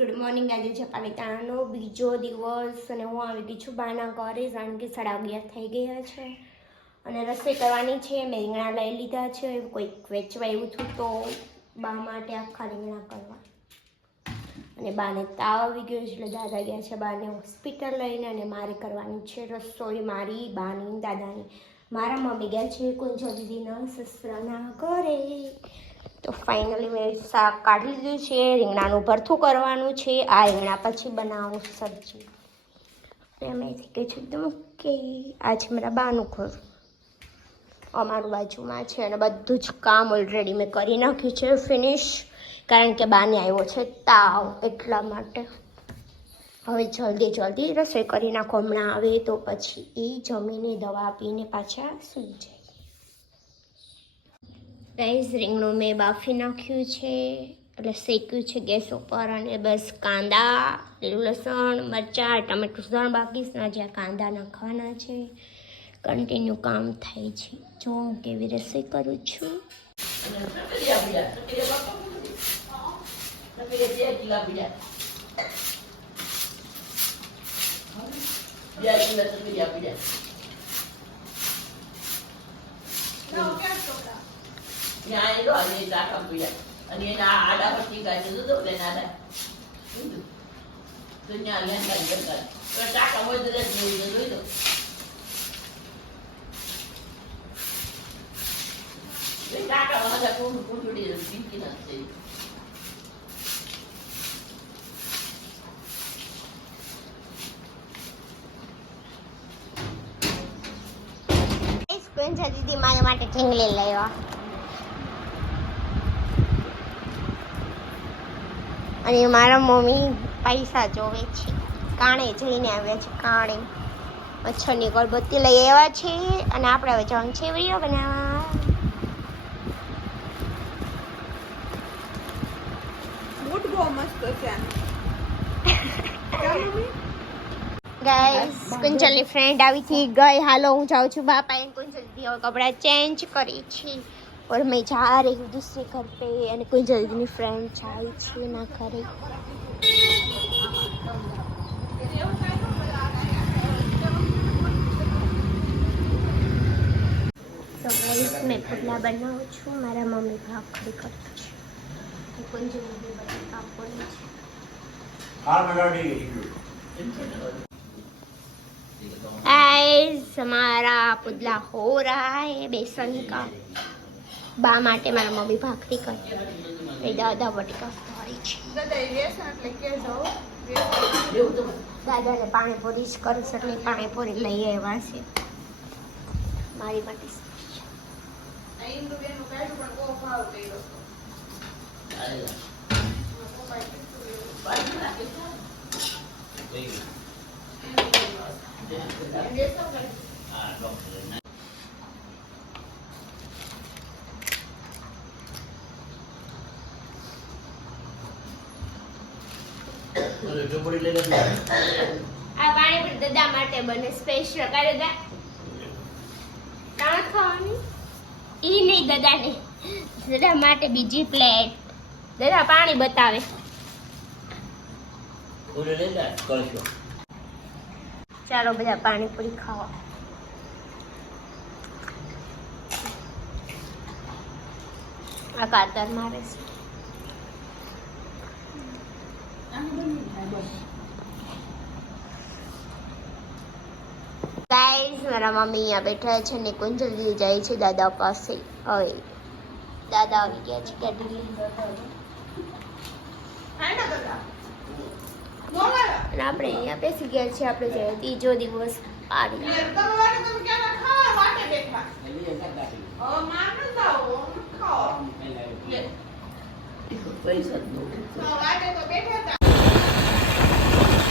Good morning. આજે છે પાલિતાણાનો બીજો દિવસ અને હું આવી ગઈ છું બાના ઘરે, કારણ કે સાડા અગિયાર થઈ ગયા છે. અને રસોઈ કરવાની છે મેં રીંગણા લઈ લીધા છે, કોઈક વેચવા એવું છું તો બા માટે આખા રીંગણા કરવા. અને બાને તાવ આવી ગયો એટલે દાદા ગયા છે બાને હોસ્પિટલ લઈને અને મારે કરવાની છે રસોઈ મારી બાની, દાદાની. મારા મમ્મી ગયા છે કુંજા દીદીના સસરાના ઘરે. તો ફાઇનલી મેં શાક કાઢી લીધું છે, રીંગણાનું ભરથું કરવાનું છે. આ રીંગણા પછી બનાવું સબ્જી. એમ મેંથી કહે છું એકદમ કે આ છે મારા બાનું ઘર. અમારું બાજુમાં છે અને બધું જ કામ ઓલરેડી મેં કરી નાખ્યું છે ફિનિશ કારણ કે બાને આવ્યો છે તાવ એટલા માટે. હવે જલ્દી જલ્દી રસોઈ કરી નાખો. હમણાં આવે તો પછી એ જમીને દવા આપીને પાછા સૂઈ જાય. રાઈસ રીંગણું મેં બાફી નાખ્યું છે. એટલે શેક્યું છે ગેસ ઉપર અને બસ કાંદા, લીલું લસણ, મરચાં, ટમેટું સુધારણ બાકી જ્યાં કાંદા નાખવાના છે. કન્ટિન્યુ કામ થાય છે. જો હું કેવી રસોઈ કરું છું. અને એના આડા પટ્ટી કાઢી દીધો કે નાના તો ત્યાં લેન કાઢી દેતા તો ટાકા વધરે જ નહીં જોઈ દો એ ટાકા વાળા કોણ કુંડડી પીકી નથી સ્પેન્સર દીદી મારા માટે ઢીંગલી લાવ્યા અને મારા મમ્મી પૈસા જોવે છે. કાણે જઈને આવ્યા છે કાણે. મચ્છરની ગળબત્તી લઈ આવ્યા છે અને આપણે હવે જવાનું છે વીડિયો બનાવવા. બહુ મસ્ત છે આના. કેમ ગાઈસ કુંજલની ફ્રેન્ડ આવી હતી. ગઈ હાલો હું જાઉં છું બાપા એને કુંજલ દીદી કપડાં ચેન્જ કરી છે. और मैं जा रही हूँ दूसरे घर पे અને કુંજલ દીદીની ફ્રેન્ડ જાય છે ના ઘરે તો ગાઈસ મેં પુડલા બનાવું છું મારા મમ્મી ભાખરી કરે છે અને કુંજલ દીદી બધા કાપોને છે गाइस हमारा पुतला हो रहा है बेसन का બા માટે મારા મમ્મી ભાખરી કરે. એ દાદા બટેકા ફરી છે. દાદાને પાણીપુરી જ કરે છે, એટલે પાણીપુરી લઈ આવ્યા છે. મારી માટે ઈન્દુબેનનું પણ. આ પાણીપુરી દાદા માટે બને સ્પેશિયલ કાલે દા તાણ ખાવાની? ઈ નહીં દાદાને. દાદા માટે બીજી પ્લેટ દાદા પાણી બતાવે. ચાલો બધા પાણીપુરી ખાવા. આ કાતર મારે છે. ગાઈઝ મારા મમ્મી અહીંયા બેઠા છે ને કુંજલ દીદી જાય છે દાદા પાસે. હવે દાદા આવી ગયા છે લાવ્યા? અને આપણે અહીંયા બેસી ગયા છીએ આપણે જે ત્રીજો દિવસ પાડી પૈસા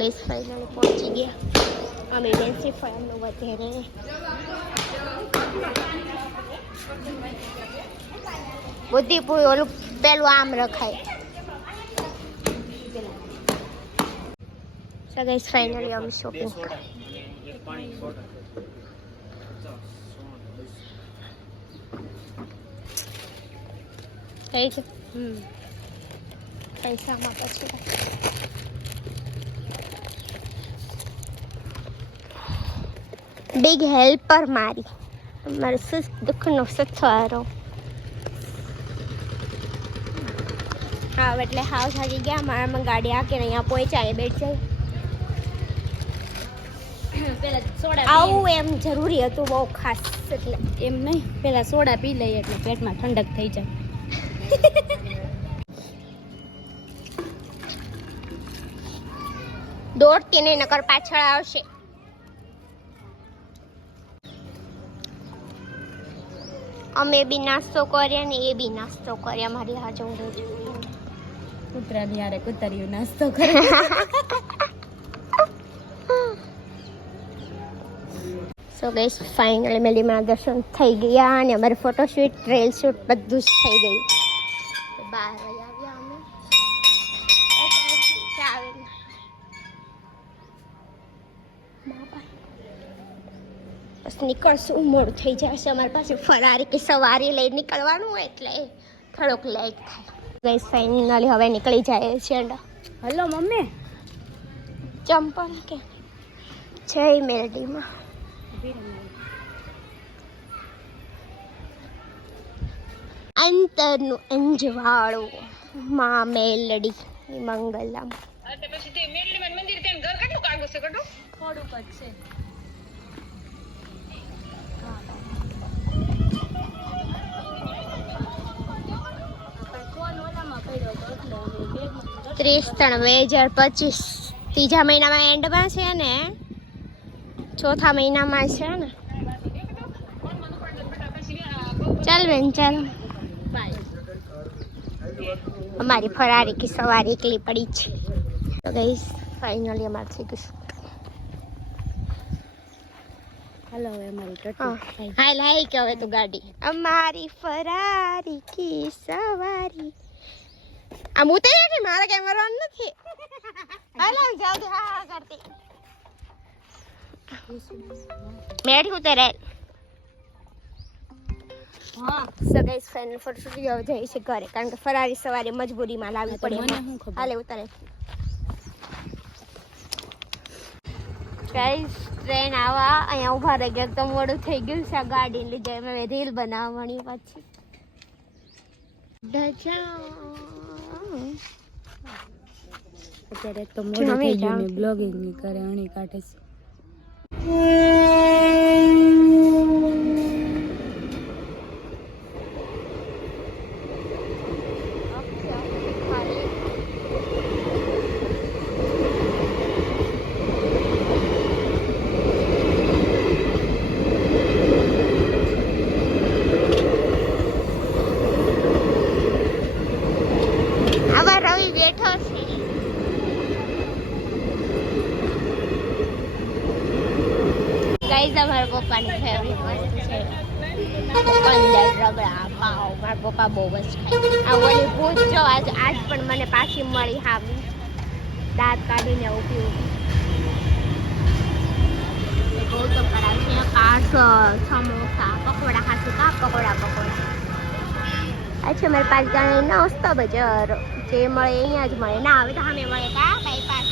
ગેસ ફાઈનલ પહોંચી ગયા અમે બેસી ફાઈનલ વધારે બધી પૂરી ઓલું પેલું આમ રખાય સગેસ ફાઈનલી અમે શોપિંગ કરી થઈ છે? પૈસામાં પછી બિગ હેલ્પર મારી. મારો સુખ દુઃખનો સથવારો. હા એટલે હાવ થાકી ગયા. મારામાં ગાડી આ કે અહીંયા પહોંચાય બેઠ જાય. આવું એમ જરૂરી હતું બહુ ખાસ એટલે. એમ નહીં. પહેલાં સોડા પી લઈએ એટલે પેટમાં ઠંડક થઈ જાય. દોડતી નહીં નકર પાછળ આવશે અમે બી નાસ્તો કર્યા ને એ બી નાસ્તો કર્યા મારી જ. કૂતરાની હારે કૂતરીઓ નાસ્તો કરે સો ગઈસ ફાઇનલી મેલીમાં દર્શન થઈ ગયા અને અમારે ફોટોશૂટ ટ્રેલ શૂટ બધું જ થઈ ગયું બસ નીકળશું મોડું થઈ જશે? અમારી પાસે ફરારી કે સવારી લઈ નીકળવાનું હોય એટલે થોડોક લેટ થાય. ગઈસ ફાઇનલી હવે નીકળી જાય છે હલો મમ્મી. ચંપલ કે. જય મેલડીમાં અંતરનું અંજવાળું મા મેલડી મંગલમ. મંદિર જ ઘર કેટલું ઓલામાં છે હતો એટલે જ છે. ત્રીસ ત્રણ, બે હજાર પચીસ. ત્રીજા મહિનામાં એન્ડમાં છે ને? ચોથા મહિનામાં છે ને? ચાલ બેન, ચાલ. અમારી ફરારી કે સવારી એકલી પડી છે. તો ગઈશ ફાઇનલી અમારે થઈ ગયું હાલો હવે અમારી હા ટટ્ટી હાલ હાલ કે હવે તું ગાડી અમારી ફરારી કી સવારી આ હું તો નથી મારે કેમેરા નથી હાલ આમ જલ્દી હા હા કરતી બેઠી ઉતરે હા સગાઈ ફ્રેન્ડ ફરશું હવે જઈ છે ઘરે કારણ કે ફરારી સવારે મજબૂરીમાં લાવવી હા, તો પડે મને એમાં. શું ખબર? હાલે ઉતારે ગાઈસ ટ્રેન આવા અહીંયા ઊભા રહી ગયા તો મોડું થઈ ગયું છે ગાડી લીધે અમે રીલ બનાવવાની પાછી. ડજા. અત્યારે તો મોડું થઈ ગયું બ્લોગિંગની કરે અણી કાઢે છે આવા રવિ બેઠો છે ગાઈઝ અમારા પપ્પાની ફેવરિટ વસ્તુ છે પંદર રગડા. પાવ મારા પપ્પા બહુ જ ખાય આ ઓલી ભૂત જો, આજ આજ પણ મને પાછી મળી હાવી દાંત કાઢીને ઊભી ઊભી. બહુ તો ખરાબ છે કાસ સમોસા પકોડા ખાતું કા પકોડા પકોડા અચ્છા મારી પાંચ જાણે નાસ્તો બજાર. જે મળે અહીંયા જ મળે. ના આવે તો સામે મળે. કા બાયપાસ